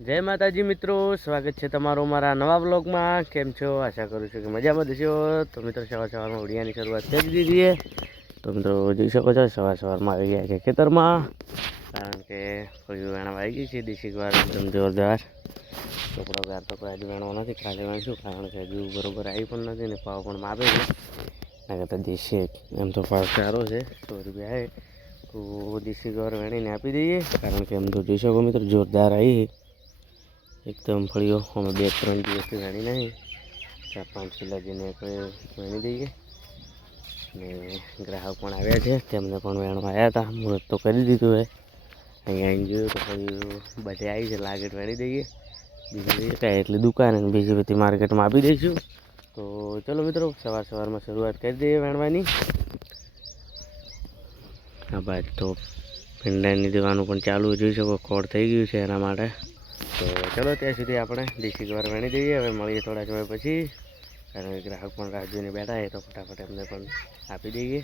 જય માતાજી મિત્રો, સ્વાગત છે તમારું મારા નવા વ્લોગમાં। કેમ છો? આશા કરું છું કે મજામાં જશો। તો મિત્રો સવારમાં ઉડિયાની શરૂઆત કરી દીધી છે। તો મિત્રો જોઈ શકો છો સવારમાં આવી ગયા છે ખેતરમાં, કારણ કે કોઈ વેણવા આવી ગઈ છે દેશી ગાર એકદમ જોરદાર। ચોપડો ગાર તો કોઈ હજુ વેણવા નથી, ખાલી વેણશું, કારણ કે હજુ બરોબર આવી પણ નથી ને ભાવ પણ માપે છે। ના કરતાં દેશી એમ તો ભાવ સારો છે, 100 રૂપિયા છે। તો દેશી ગાર વેણીને આપી દઈએ, કારણ કે એમ તો જોઈ શકો મિત્રો જોરદાર આવી એકદમ ફળીઓ। અમે 2-3 દિવસથી વેણી નહીં, 4-5 કિલા જેને આપણે વેણી દઈએ। ને ગ્રાહક પણ આવ્યા છે, તેમને પણ વેણવા આવ્યા હતા। મુહૂર્ત તો કરી દીધું છે, અહીંયા આવીને જોયું તો ફળી બધે આવી છે, લાગેટ વેણી દઈએ। બીજી કાંઈ એટલી દુકાન અને બીજી બધી માર્કેટમાં આપી દઈશું। તો ચલો મિત્રો સવારમાં શરૂઆત કરી દઈએ વેણવાની। આ બાદ તો ભીંડાની દેવાનું પણ ચાલુ જોઈ શકો, ખોળ થઈ ગયું છે એના માટે। તો ચલો ત્યાં સુધી આપણે દેશી ગાર વેણી દઈએ। હવે મળીએ થોડા સમય પછી, કારણ કે ગ્રાહક પણ રાહ જોઈને બેઠા છે, તો ફટાફટ એમને પણ આપી દઈએ।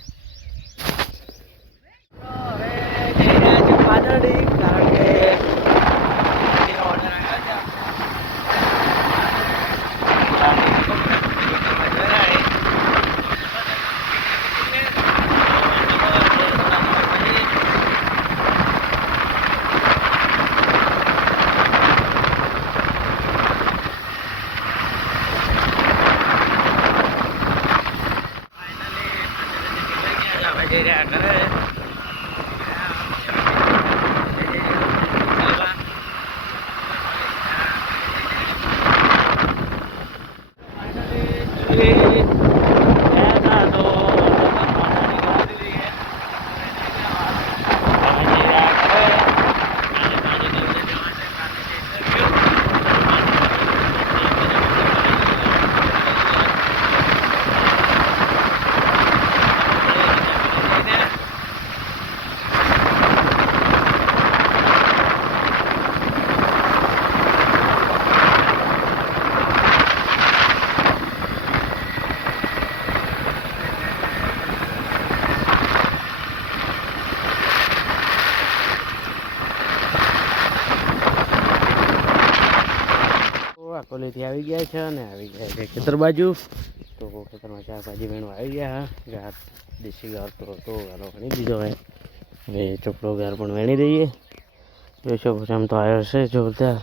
કોલેથી આવી ગયા છે અને આવી ગયા છે ખેતર બાજુ। તો ખેતરમાં શાકભાજી વેણવા આવી ગયા। ગાર દેશી ગાર તો હતો ગારો વેણી દીધો હોય, હવે ચોપડો ગાર પણ વેણી દઈએ। જોઈ શકો છો આમ તો આવ્યો છે જોરદાર।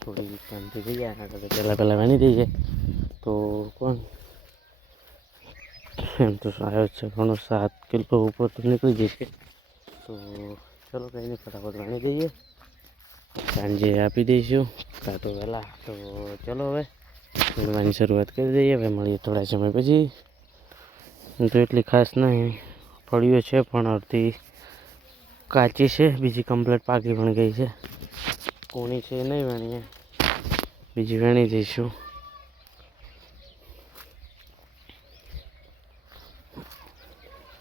થોડી શાંતિ થઈ જાય એના કરતાં પહેલાં વેણી દઈએ તો કોણ એમ તો આવ્યો છે ઘણો 7 કિલો ઉપર તો નીકળી જશે। તો ચલો કંઈ નહીં, ફટાફટ વેણી દઈએ, સાંજે આપી દઈશું કાં તો વહેલા। તો ચલો હવે વેણવાની શરૂઆત કરી દઈએ। હવે મળીએ થોડા સમય પછી। તો એટલી ખાસ નહીં, ફળીઓ છે પણ અડધી કાચી છે, બીજી કમ્પ્લીટ પાકી પણ ગઈ છે। કોણી છે નહીં વેણીએ, બીજી વેણી દઈશું।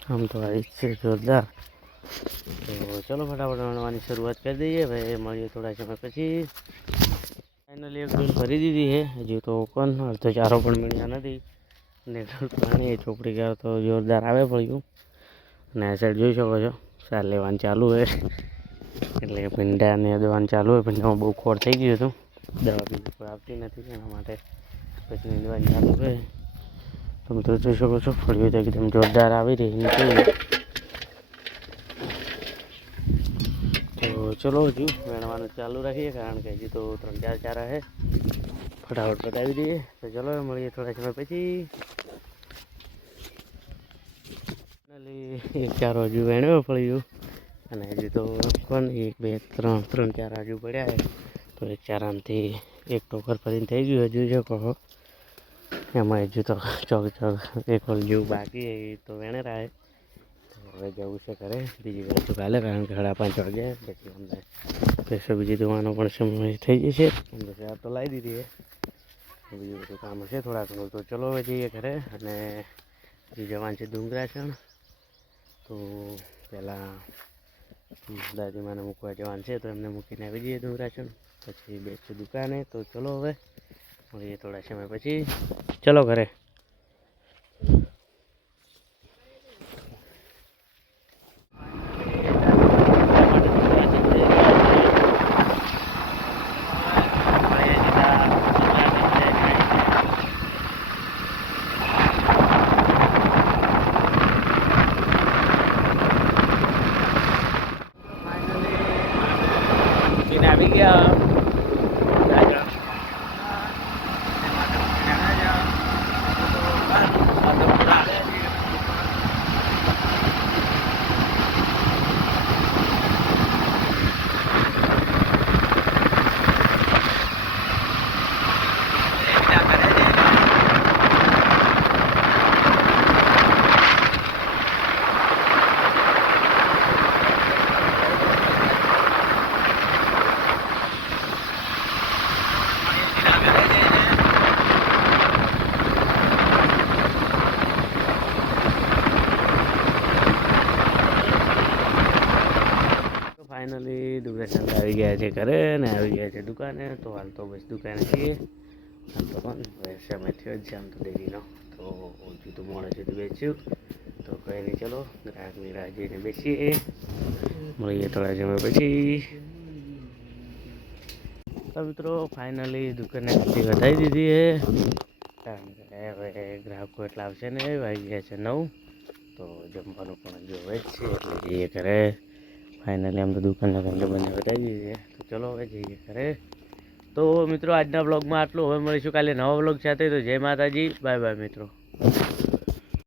આમ તો આવી જ છે જોરદાર। તો ચલો ફટાફટ વેણવાની શરૂઆત કરી દઈએ। હવે મળીએ થોડા સમય પછી। ફાઇનલી એક ડોલ ભરી દીધી છે, હજુ તો કોણ અડધો ચારો પણ મળ્યા નથી ને પાણી ચોપડી ગાર તો જોરદાર આવે પડ્યું। અને આ સાઈડ જોઈ શકો છો સાર લેવાનું ચાલુ છે, એટલે ભીંડાને દેવાનું ચાલુ હોય। ભીંડામાં બહુ ખોળ થઈ ગયું હતું, દવા બીજી કોઈ આવતી નથી એના માટે પછી દેવાનું ચાલુ છે। તમે તો જોઈ શકો છો ફળીઓ તો એકદમ જોરદાર આવી રહી નીકળી। તો ચલો હજુ વેણવાનું ચાલુ રાખીએ, કારણ કે હજી તો 3-4 ચારા છે, ફટાફટ પતાવી દઈએ। તો ચલો મળીએ થોડા સમય પછી। એક ચારો હજુ વેણ્યો ફળ્યું, અને હજુ તો કોણ 1-2-3 હજુ પડ્યા છે। તો એક ચારામાંથી એક ટોકર ભરીને થઈ ગયું હજુ જો કહો, એમાં હજુ તો ચોક એક હોલ જેવું બાકી એ તો વેણેરા છે। હવે જવું છે ઘરે, બીજી વસ્તુ કાલે, કારણ કે 5:30 વાગે પછી અમને ભેંસો બીજી ધોવાનો પણ સમય થઈ જશે। અમને ચાર તો લાવી દીધી છે, બીજું બધું કામ હશે થોડા ઘણું। તો ચલો હવે જઈએ ઘરે, અને હજી જવાનું છે ડુંગરાસણ। તો પહેલાં દાદીમાને મૂકવા જવાનું છે, તો એમને મૂકીને આવી જઈએ ડુંગરાસણ, પછી બેસીશું દુકાને। તો ચલો હવે મળીએ થોડા સમય પછી, ચલો ઘરે। આવી ગયા. ફાઇનલી દુકાન આવી ગયા છે ઘરે ને આવી ગયા છે દુકાને. તો હાલ તો બસ દુકાને છીએ. હાલ તો પણ સમય થયો જ છે આમ તો ડેરીનો. તો ઓછું તો મોડે સુધી બેસ્યું. તો કંઈ નહીં, ચલો ગ્રાહકની રાહ જોઈને બેસીએ. મળીએ થોડા સમય પછી. તો મિત્રો ફાઇનલી દુકાને ગતિ વધારી દીધી છે, કારણ કે હવે ગ્રાહકો એટલા આવશે ને. વાગી ગયા છે 9. તો જમવાનું પણ જો હોય જ છે એટલે જઈએ ઘરે. ફાઇનલી આમ તો દુકાનના ધંધો બંને વધારી દીધી છે. તો ચલો હવે જઈએ ઘરે. તો મિત્રો આજના બ્લોગમાં આટલું. હવે મળીશું કાલે નવા બ્લોગ સાથે. તો જય માતાજી, બાય બાય મિત્રો.